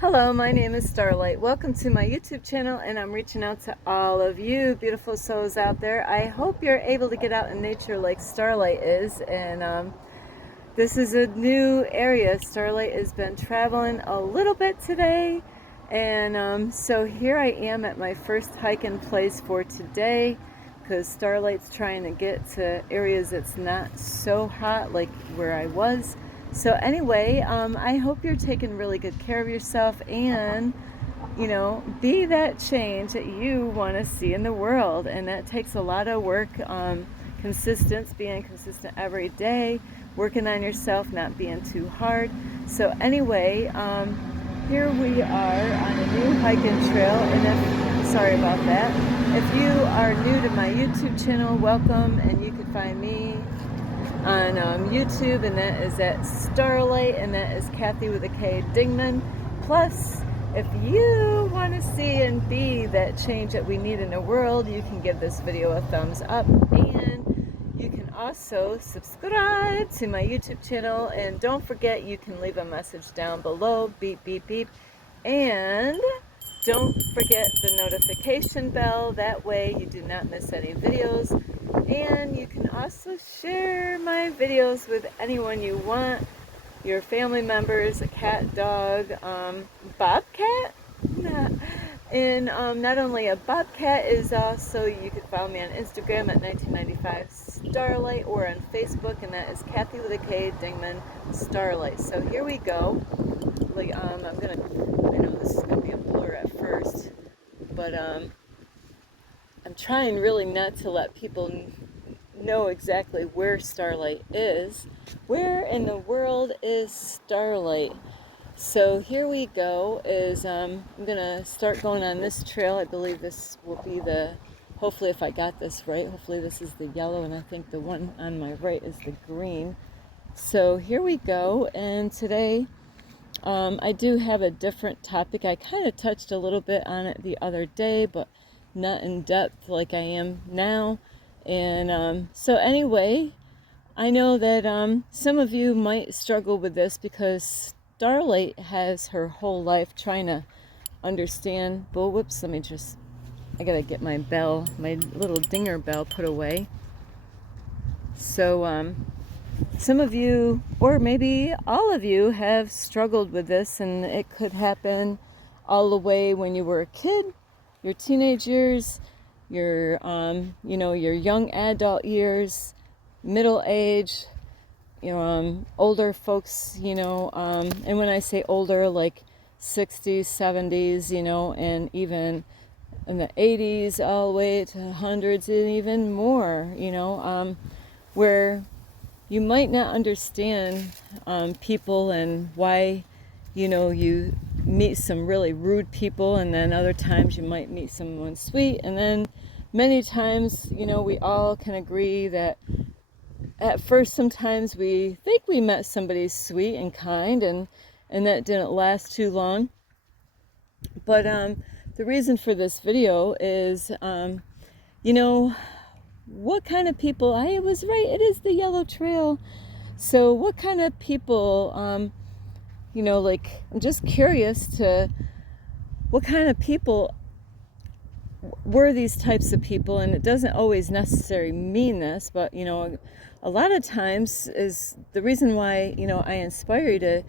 Hello, my name is Starlight. Welcome to my YouTube channel, and I'm reaching out to all of you beautiful souls out there. I hope you're able to get out in nature like Starlight is, and this is a new area. Starlight has been traveling a little bit today, and so here I am at my first hiking place for today, because Starlight's trying to get to areas that's not so hot like where I was. So anyway, I hope you're taking really good care of yourself and, be that change that you want to see in the world. And that takes a lot of work, being consistent every day, working on yourself, not being too hard. So anyway, here we are on a new hiking trail, and sorry about that. If you are new to my YouTube channel, welcome, and you can find me on YouTube, and that is at Starlight, and that is Kathy with a K Dingman. Plus, if you want to see and be that change that we need in the world, you can give this video a thumbs up, and you can also subscribe to my YouTube channel, and don't forget you can leave a message down below, beep beep beep, and don't forget the notification bell, that way you do not miss any videos. And you can also share my videos with anyone you want, your family members, a cat, dog, bobcat. And not only a bobcat is also, you can follow me on Instagram at 1995 Starlight, or on Facebook, and that is Kathy with a K Dingman Starlight. So here we go. I know this is gonna be a blur at first, but I'm trying really not to let people know exactly where Starlight is. Where in the world is Starlight? So here we go. I'm gonna start going on this trail. I believe this will be hopefully, if I got this right, hopefully this is the yellow, and I think the one on my right is the green. So here we go, and today I do have a different topic. I kind of touched a little bit on it the other day, but not in depth like I am now. And so anyway, I know that some of you might struggle with this, because Starlight has her whole life trying to understand. But whoops, I gotta get my little dinger bell put away. So some of you, or maybe all of you, have struggled with this, and it could happen all the way when you were a kid, your teenage years, your your young adult years, middle age, older folks, and when I say older, like 60s, 70s, and even in the 80s, all the way to hundreds and even more, where you might not understand people, and why, you meet some really rude people, and then other times you might meet someone sweet, and then many times, we all can agree that at first sometimes we think we met somebody sweet and kind, and that didn't last too long. But the reason for this video is, what kind of people, I was right, it is the yellow trail. So what kind of people, I'm just curious to what kind of people were these types of people. And it doesn't always necessarily mean this, but a lot of times is the reason why I inspire you to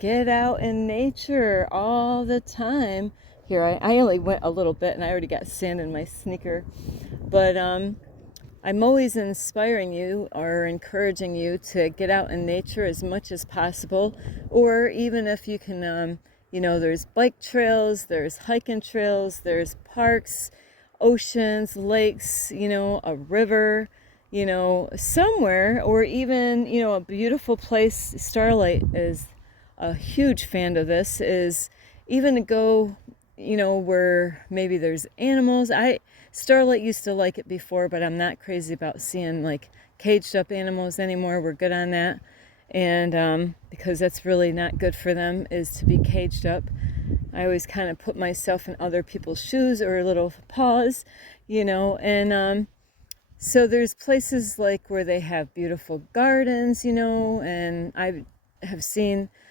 get out in nature all the time. Here, I only went a little bit, and I already got sand in my sneaker, but I'm always inspiring you or encouraging you to get out in nature as much as possible. Or even if you can, there's bike trails, there's hiking trails, there's parks, oceans, lakes, a river, somewhere, or even, a beautiful place. Starlight is a huge fan of this, is even to go, where maybe there's animals. Starlight used to like it before, but I'm not crazy about seeing like caged up animals anymore. We're good on that. And because that's really not good for them, is to be caged up. I always kind of put myself in other people's shoes or little paws, and so there's places like where they have beautiful gardens, and I have seen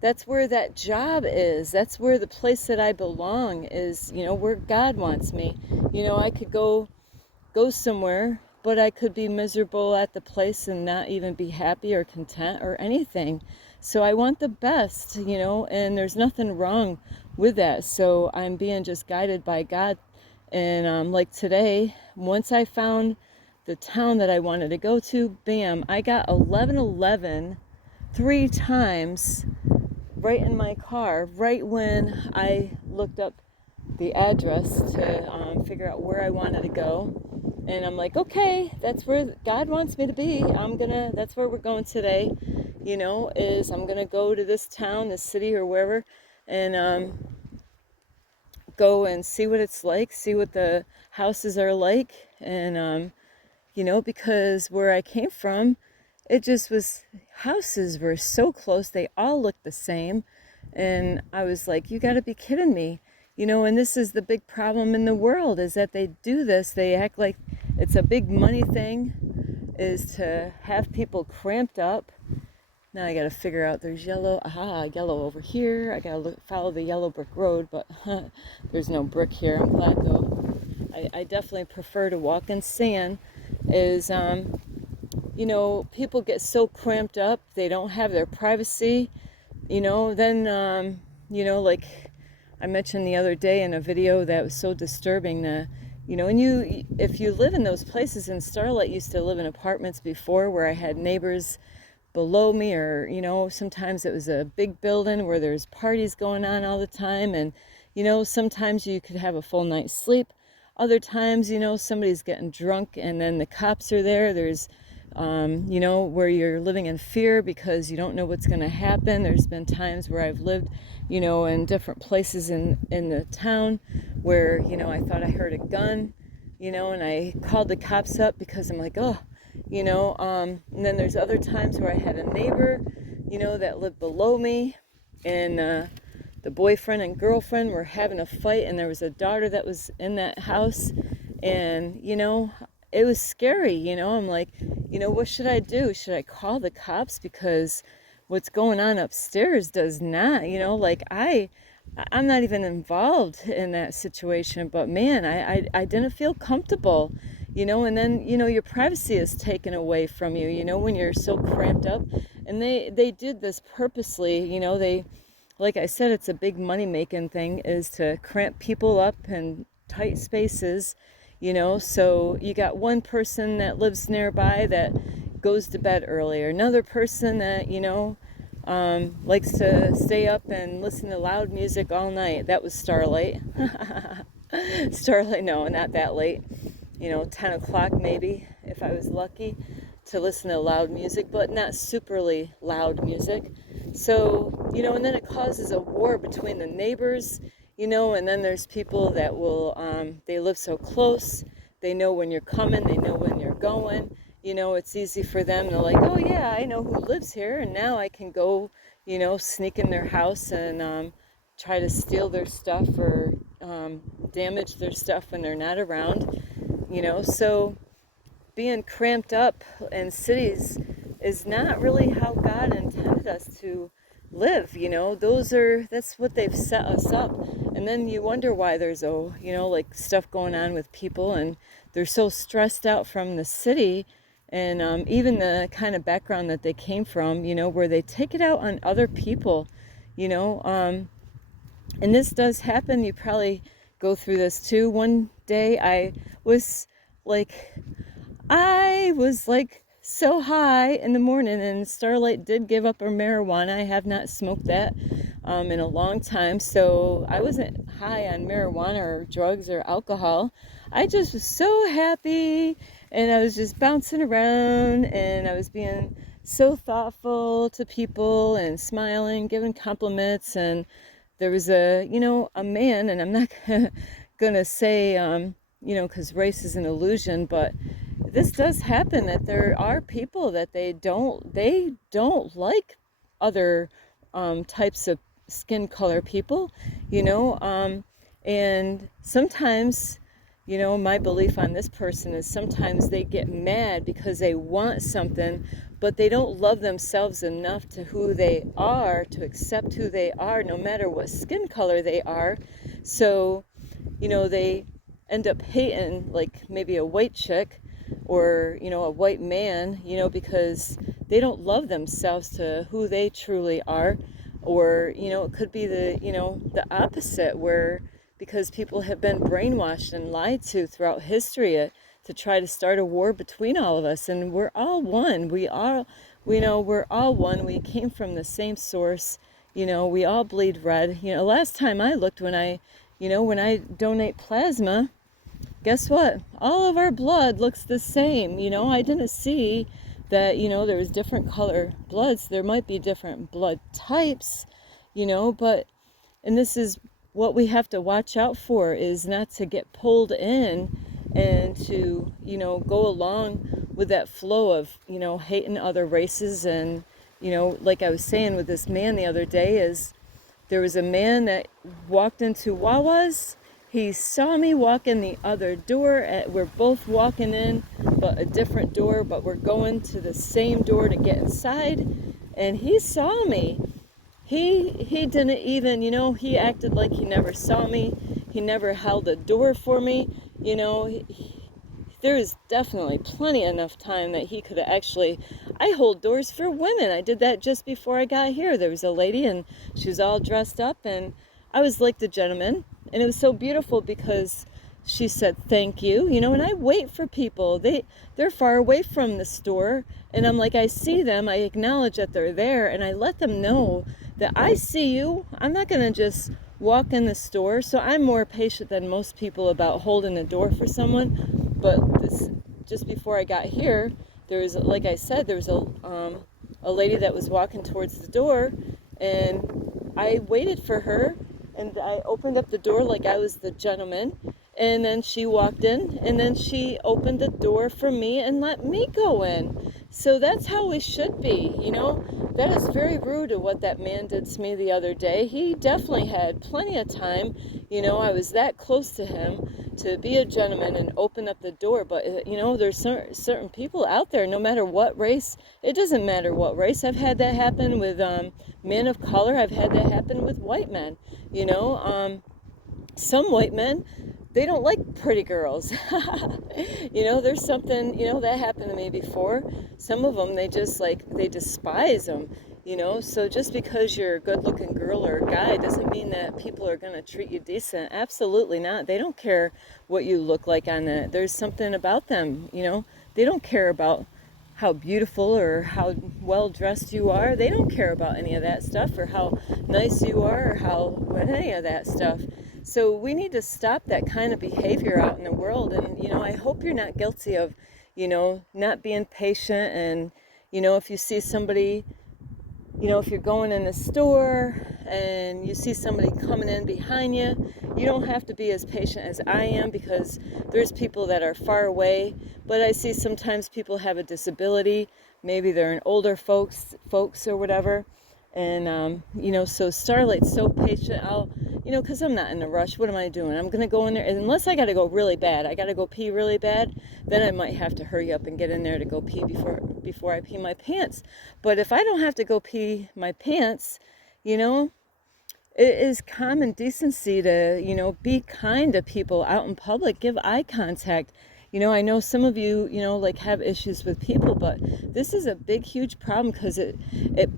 that's where that job is. That's where the place that I belong is, where God wants me. I could go somewhere, but I could be miserable at the place and not even be happy or content or anything. So I want the best, and there's nothing wrong with that. So I'm being just guided by God. And like today, once I found the town that I wanted to go to, bam, I got 1111 3 times right in my car, right when I looked up the address to figure out where I wanted to go. And I'm like, okay, that's where God wants me to be. That's where we're going today, is I'm gonna go to this town, this city, or wherever, and go and see what it's like, see what the houses are like, and because where I came from, it just was, houses were so close, they all looked the same, and I was like, you gotta be kidding me. And this is the big problem in the world, is that they do this, they act like it's a big money thing, is to have people cramped up. Now I gotta figure out, there's yellow, yellow over here, I gotta follow the yellow brick road, but there's no brick here. I'm glad though. I definitely prefer to walk in sand. Is people get so cramped up, they don't have their privacy, then like I mentioned the other day in a video that was so disturbing, that and if you live in those places, in Starlight used to live in apartments before where I had neighbors below me, or sometimes it was a big building where there's parties going on all the time, and sometimes you could have a full night's sleep. Other times, somebody's getting drunk and then the cops are there. There's where you're living in fear because you don't know what's going to happen. There's been times where I've lived in different places in the town where I thought I heard a gun, and I called the cops up because I'm like, oh, and then there's other times where I had a neighbor that lived below me, and the boyfriend and girlfriend were having a fight, and there was a daughter that was in that house, and it was scary. I'm like, what should I do? Should I call the cops? Because what's going on upstairs does not, like I'm not even involved in that situation, but man, I didn't feel comfortable, and then, your privacy is taken away from you, when you're so cramped up. And they did this purposely, they, like I said, it's a big money-making thing, is to cramp people up in tight spaces, so you got one person that lives nearby that goes to bed earlier, another person that, likes to stay up and listen to loud music all night. That was Starlight. Starlight, no, not that late. 10 o'clock maybe, if I was lucky, to listen to loud music, but not superly loud music. So, and then it causes a war between the neighbors, and then there's people that will, they live so close, they know when you're coming, they know when you're going, it's easy for them. They're like, oh yeah, I know who lives here, and now I can go, sneak in their house and try to steal their stuff, or damage their stuff when they're not around, so being cramped up in cities is not really how God intended us to live. That's what they've set us up. And then you wonder why there's like stuff going on with people, and they're so stressed out from the city, and even the kind of background that they came from, where they take it out on other people, and this does happen. You probably go through this too. One day I was like so high in the morning, and Starlight did give up her marijuana. I have not smoked that in a long time, so I wasn't high on marijuana or drugs or alcohol. I just was so happy, and I was just bouncing around, and I was being so thoughtful to people and smiling, giving compliments. And there was a man, and I'm not gonna say because race is an illusion, but this does happen, that there are people that they don't like other types of skin color people, and sometimes you know, my belief on this person is sometimes they get mad because they want something, but they don't love themselves enough to who they are, to accept who they are, no matter what skin color they are. So, you know, they end up hating like maybe a white chick or, you know, a white man, you know, because they don't love themselves to who they truly are. Or, you know, it could be the, you know, the opposite, where because people have been brainwashed and lied to throughout history to try to start a war between all of us. And we're all one. We know we're all one. We came from the same source. You know, we all bleed red. You know, last time I looked, when I donate plasma, guess what? All of our blood looks the same. You know, I didn't see that, you know, there was different color bloods. There might be different blood types, you know, but, and this is what we have to watch out for, is not to get pulled in and to, you know, go along with that flow of, you know, hating other races. And, you know, like I was saying with this man the other day, is there was a man that walked into Wawa's. He saw me walk in the other door. We're both walking in, but a different door, but we're going to the same door to get inside. And he saw me. He didn't even, you know, he acted like he never saw me. He never held a door for me. You know, there is definitely plenty enough time that he could have actually, I hold doors for women. I did that just before I got here. There was a lady and she was all dressed up and I was like the gentleman. And it was so beautiful because she said, thank you, you know, and I wait for people. They're far away from the store. And I'm like, I see them, I acknowledge that they're there, and I let them know that I see you. I'm not going to just walk in the store. So I'm more patient than most people about holding the door for someone. But this, just before I got here, there was, like I said, there was a lady that was walking towards the door, and I waited for her. And I opened up the door like I was the gentleman. And then she walked in. And then she opened the door for me and let me go in. So that's how we should be, you know. That is very rude of what that man did to me the other day. He definitely had plenty of time. You know, I was that close to him to be a gentleman and open up the door. But, you know, there's certain people out there, no matter what race. It doesn't matter what race. I've had that happen with men of color. I've had that happen with white men. You know, some white men, they don't like pretty girls. You know, there's something, you know, that happened to me before. Some of them, they just like, they despise them, you know. So just because you're a good looking girl or a guy doesn't mean that people are going to treat you decent. Absolutely not. They don't care what you look like on that. There's something about them, you know. They don't care about how beautiful or how well dressed you are. They don't care about any of that stuff, or how nice you are, or how any of that stuff. So we need to stop that kind of behavior out in the world. And, you know, I hope you're not guilty of, you know, not being patient. And, you know, if you see somebody, you know, if you're going in the store and you see somebody coming in behind you, you don't have to be as patient as I am, because there's people that are far away. But I see sometimes people have a disability. Maybe they're an older folks or whatever. And, you know, so Starlight's so patient. You know, because I'm not in a rush. What am I doing? I'm going to go in there. Unless I got to go really bad. I got to go pee really bad. Then I might have to hurry up and get in there to go pee before I pee my pants. But if I don't have to go pee my pants, you know, it is common decency to, you know, be kind to people out in public. Give eye contact. You know, I know some of you, you know, like have issues with people, but this is a big, huge problem, because it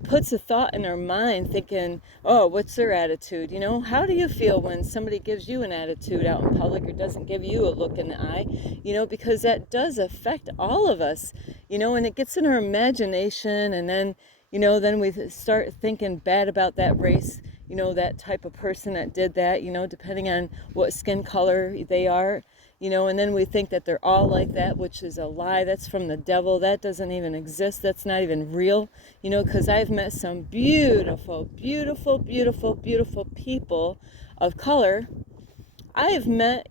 puts a thought in our mind thinking, oh, what's their attitude? You know, how do you feel when somebody gives you an attitude out in public or doesn't give you a look in the eye? You know, because that does affect all of us, you know, and it gets in our imagination. And then, you know, then we start thinking bad about that race, you know, that type of person that did that, you know, depending on what skin color they are. You know, and then we think that they're all like that, which is a lie. That's from the devil. That doesn't even exist. That's not even real. You know, because I've met some beautiful, beautiful, beautiful, beautiful people of color. I have met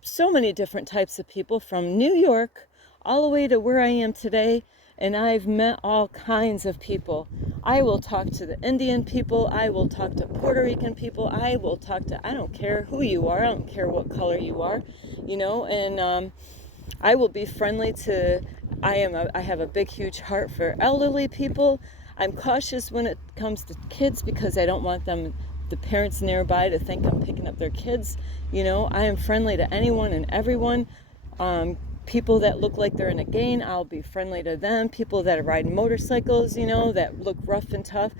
so many different types of people, from New York all the way to where I am today. And I've met all kinds of people. I will talk to the Indian people. I will talk to Puerto Rican people. I will talk to, I don't care who you are. I don't care what color you are, and I will be friendly to, I have a big, huge heart for elderly people. I'm cautious when it comes to kids because I don't want the parents nearby to think I'm picking up their kids. I am friendly to anyone and everyone. People that look like they're in a gang, I'll be friendly to them. People that are riding motorcycles, that look rough and tough,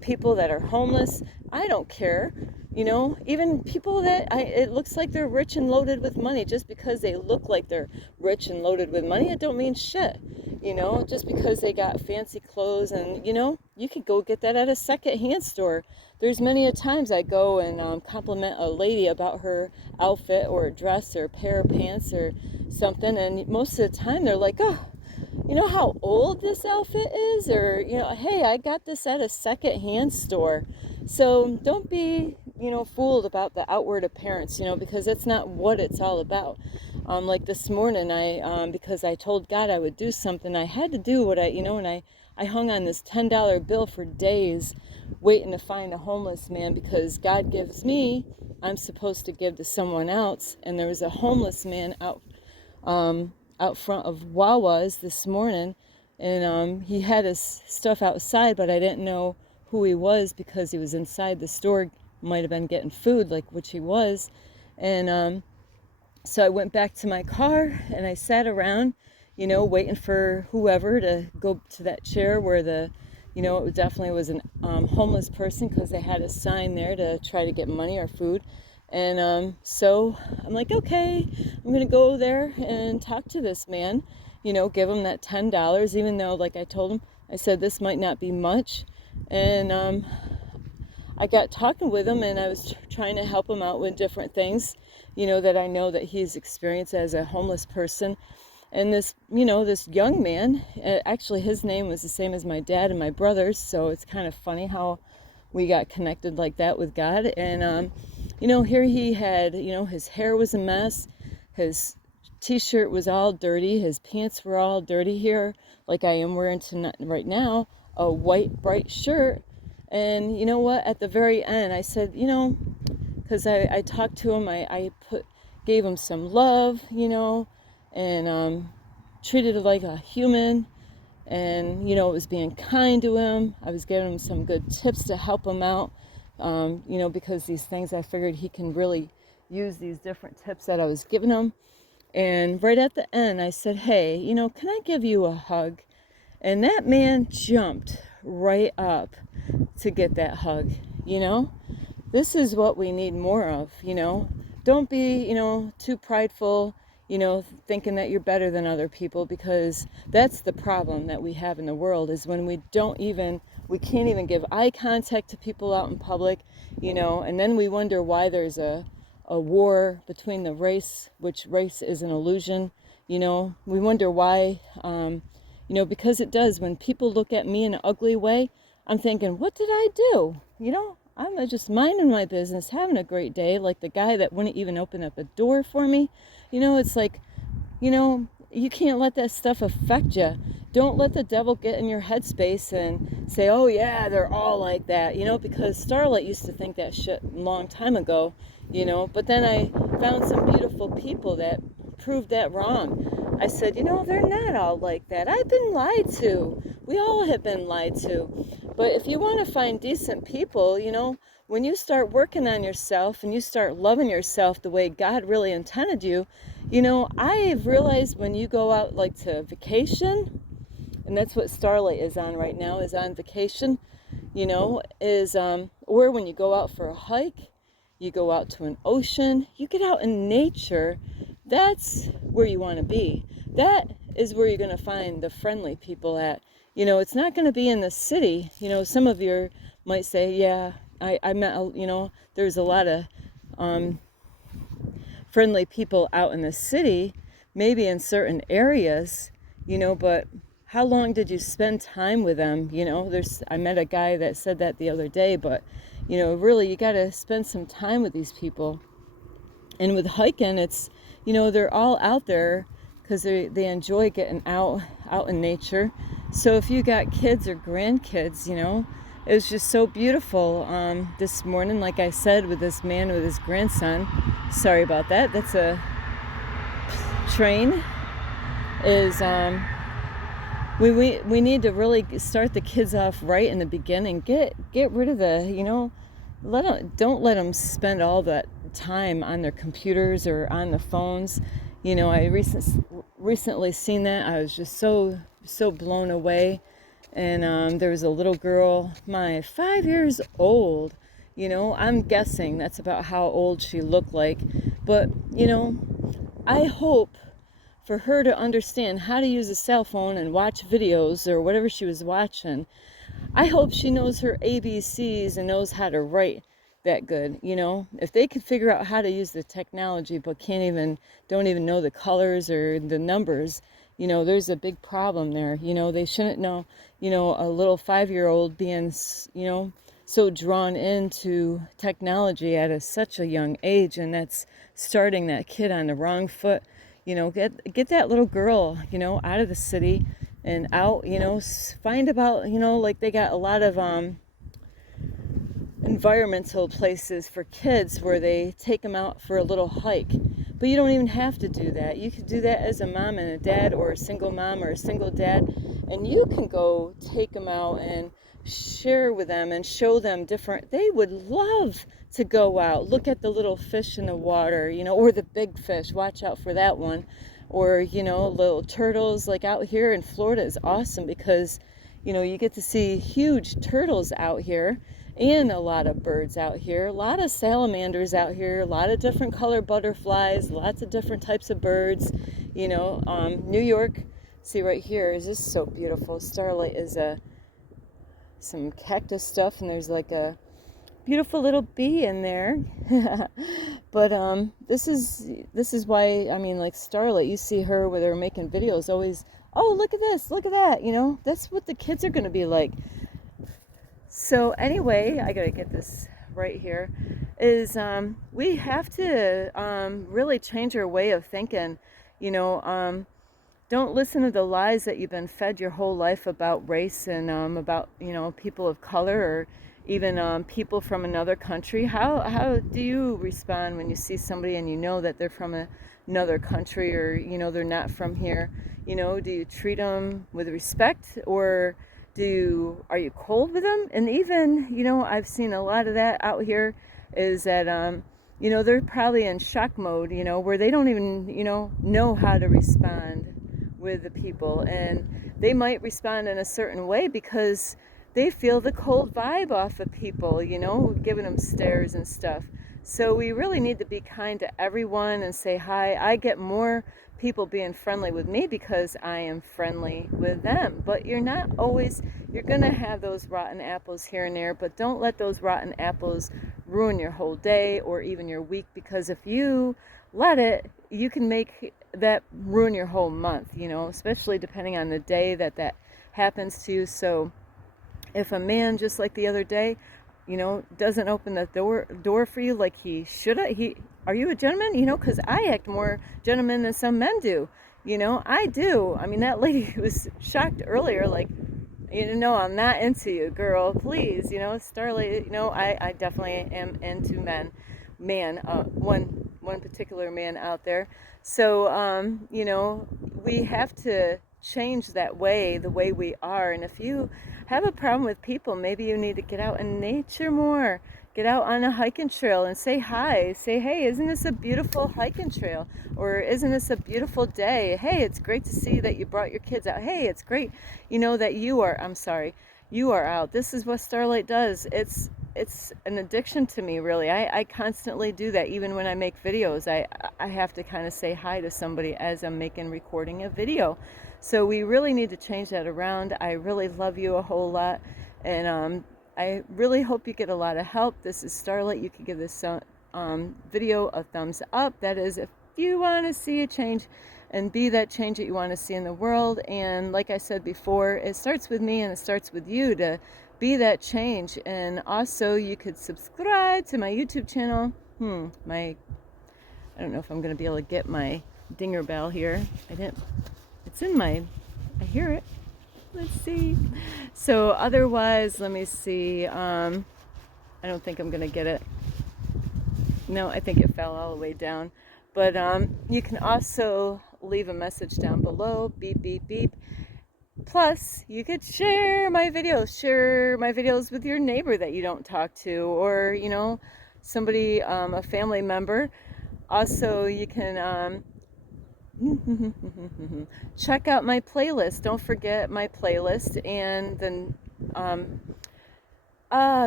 people that are homeless, I don't care. Even people that it looks like they're rich and loaded with money. Just because they look like they're rich and loaded with money, it don't mean shit. Just because they got fancy clothes, and you could go get that at a secondhand store. There's many a times I go and compliment a lady about her outfit or a dress or a pair of pants or something, and most of the time they're like, oh, you know how old this outfit is? Or, hey, I got this at a secondhand store. So don't be, fooled about the outward appearance, because that's not what it's all about. Like this morning, because I told God I would do something, I had to do what and I hung on this $10 bill for days waiting to find a homeless man, because God gives me, I'm supposed to give to someone else. And there was a homeless man out front of Wawa's this morning, and he had his stuff outside, but I didn't know who he was because he was inside the store. Might have been getting food, which he was. And so I went back to my car and I sat around, waiting for whoever to go to that chair where it definitely was an homeless person, because they had a sign there to try to get money or food. And so I'm like, okay, I'm going to go there and talk to this man, give him that $10, even though, like I told him, I said, this might not be much. And I got talking with him, and I was trying to help him out with different things, that I know that he's experienced as a homeless person. And this, this young man, actually his name was the same as my dad and my brother's, so it's kind of funny how we got connected like that with God. And here he had, his hair was a mess, his t-shirt was all dirty, his pants were all dirty here, like I am wearing tonight, right now, a white bright shirt. And you know what, at the very end I said, because I talked to him, I gave him some love, and treated him like a human, and was being kind to him. I was giving him some good tips to help him out, because these things, I figured he can really use these different tips that I was giving him. And right at the end I said, hey, can I give you a hug? And that man jumped right up to get that hug. This is what we need more of. Don't be too prideful, thinking that you're better than other people, because that's the problem that we have in the world, is when we can't even give eye contact to people out in public, and then we wonder why there's a war between the race, which race is an illusion. We wonder why, because it does. When people look at me in an ugly way, I'm thinking, what did I do? I'm just minding my business, having a great day, like the guy that wouldn't even open up a door for me. It's like, you can't let that stuff affect you. Don't let the devil get in your headspace and say, oh yeah, they're all like that, because Starlight used to think that shit a long time ago, but then I found some beautiful people that proved that wrong. I said, they're not all like that. I've been lied to. We all have been lied to. But if you want to find decent people, when you start working on yourself and you start loving yourself the way God really intended you, I've realized when you go out like to vacation, and that's what Starlight is on right now, is on vacation, or when you go out for a hike, you go out to an ocean, you get out in nature, that's where you want to be. That is where you're going to find the friendly people at. It's not going to be in the city. Some of you might say, yeah, I met, there's a lot of friendly people out in the city, maybe in certain areas, but how long did you spend time with them? I met a guy that said that the other day, but, really you got to spend some time with these people. And with hiking, it's, they're all out there because they enjoy getting out in nature. So if you got kids or grandkids, you know, it was just so beautiful. This morning, like I said, with this man with his grandson, sorry about that, that's a train, is we need to really start the kids off right in the beginning. Get rid of the, you know, don't let them spend all that time on their computers or on the phones. You know, I recently seen that. I was just so blown away. And there was a little girl, 5 years old. You know, I'm guessing that's about how old she looked like. But, you know, I hope for her to understand how to use a cell phone and watch videos or whatever she was watching. I hope she knows her ABCs and knows how to write that good. You know, if they can figure out how to use the technology but don't even know the colors or the numbers, you know, there's a big problem there. You know, they shouldn't know, you know, a little 5-year-old being, you know, so drawn into technology at such a young age, and that's starting that kid on the wrong foot. You know, get that little girl, you know, out of the city and out, you know, find about, you know, like they got a lot of environmental places for kids where they take them out for a little hike. But you don't even have to do that. You could do that as a mom and a dad, or a single mom or a single dad, and you can go take them out and share with them and show them different. They would love to go out, look at the little fish in the water, you know, or the big fish. Watch out for that one. Or, you know, little turtles. Like out here in Florida is awesome because, you know, you get to see huge turtles out here, and a lot of birds out here, a lot of salamanders out here, a lot of different color butterflies, lots of different types of birds. You know, New York, see right here, is just so beautiful. Starlight is some cactus stuff, and there's like a beautiful little bee in there. But this is why, I mean, like Starlight, you see her with her making videos always, oh, look at this, look at that, you know, that's what the kids are going to be like. So anyway, I gotta get this right here, is we have to really change our way of thinking. You know, don't listen to the lies that you've been fed your whole life about race and about, you know, people of color, or even people from another country. How do you respond when you see somebody and you know that they're from another country, or, you know, they're not from here? You know, do you treat them with respect, or are you cold with them? And even, you know, I've seen a lot of that out here, is that you know, they're probably in shock mode, you know, where they don't even, you know how to respond with the people, and they might respond in a certain way because they feel the cold vibe off of people, you know, giving them stares and stuff. So we really need to be kind to everyone and say hi. I get more people being friendly with me because I am friendly with them. But you're going to have those rotten apples here and there, but don't let those rotten apples ruin your whole day or even your week, because if you let it, you can make that ruin your whole month, you know, especially depending on the day that happens to you. So if a man, just like the other day, you know, doesn't open the door for you like he should have, are you a gentleman? You know, because I act more gentleman than some men do. You know, I do. I mean, that lady was shocked earlier, like, you know, I'm not into you, girl, please. You know, Starlight, you know, I definitely am into one particular man out there. So, you know, we have to change the way we are. And if you have a problem with people, maybe you need to get out in nature more. Get out on a hiking trail and say hi. Say, hey, isn't this a beautiful hiking trail? Or isn't this a beautiful day? Hey, it's great to see that you brought your kids out. Hey, it's great, you know, that you are out. This is what Starlight does. It's an addiction to me, really. I constantly do that. Even when I make videos, I have to kind of say hi to somebody as I'm recording a video. So we really need to change that around. I really love you a whole lot, and I really hope you get a lot of help. This is Starlight. You can give this video a thumbs up. That is, if you want to see a change and be that change that you want to see in the world. And like I said before, it starts with me and it starts with you to be that change. And also, you could subscribe to my YouTube channel. I don't know if I'm going to be able to get my dinger bell here. It's in I hear it. Let's see. So otherwise, let me see. I don't think I'm gonna get it. No, I think it fell all the way down. But you can also leave a message down below. Beep, beep, beep. Plus, you could share my videos. Share my videos with your neighbor that you don't talk to, or somebody, a family member. Also, you can check out my playlist. Don't forget my playlist, and then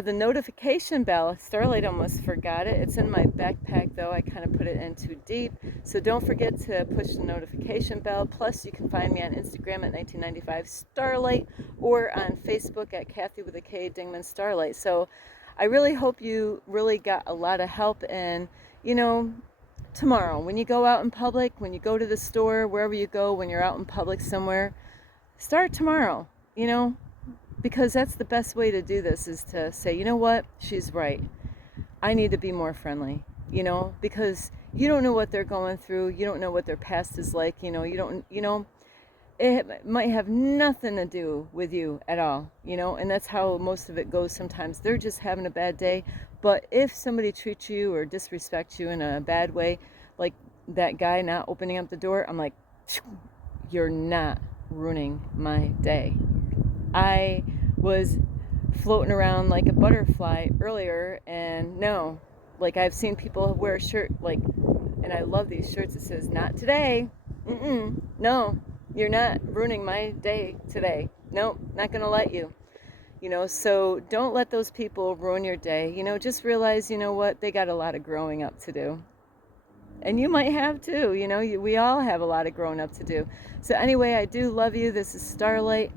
the notification bell. Starlight almost forgot it. It's in my backpack though. I kind of put it in too deep. So don't forget to push the notification bell. Plus, you can find me on Instagram at 1995 Starlight, or on Facebook at Kathy with a K Dingman Starlight. So I really hope you really got a lot of help. And tomorrow, when you go out in public, when you go to the store, wherever you go, when you're out in public somewhere, start tomorrow. Because that's the best way to do this, is to say, you know what, she's right. I need to be more friendly, because you don't know what they're going through. You don't know what their past is like. It might have nothing to do with you at all, and that's how most of it goes sometimes. They're just having a bad day. But if somebody treats you or disrespects you in a bad way, like that guy not opening up the door, I'm like, you're not ruining my day. I was floating around like a butterfly earlier, and no, like I've seen people wear a shirt and I love these shirts that says "Not today." No, you're not ruining my day today. Nope, not gonna let you. So don't let those people ruin your day. Just realize, what, they got a lot of growing up to do. And you might have too, we all have a lot of growing up to do. So anyway, I do love you. This is Starlight.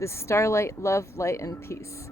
This Starlight, love, light, and peace.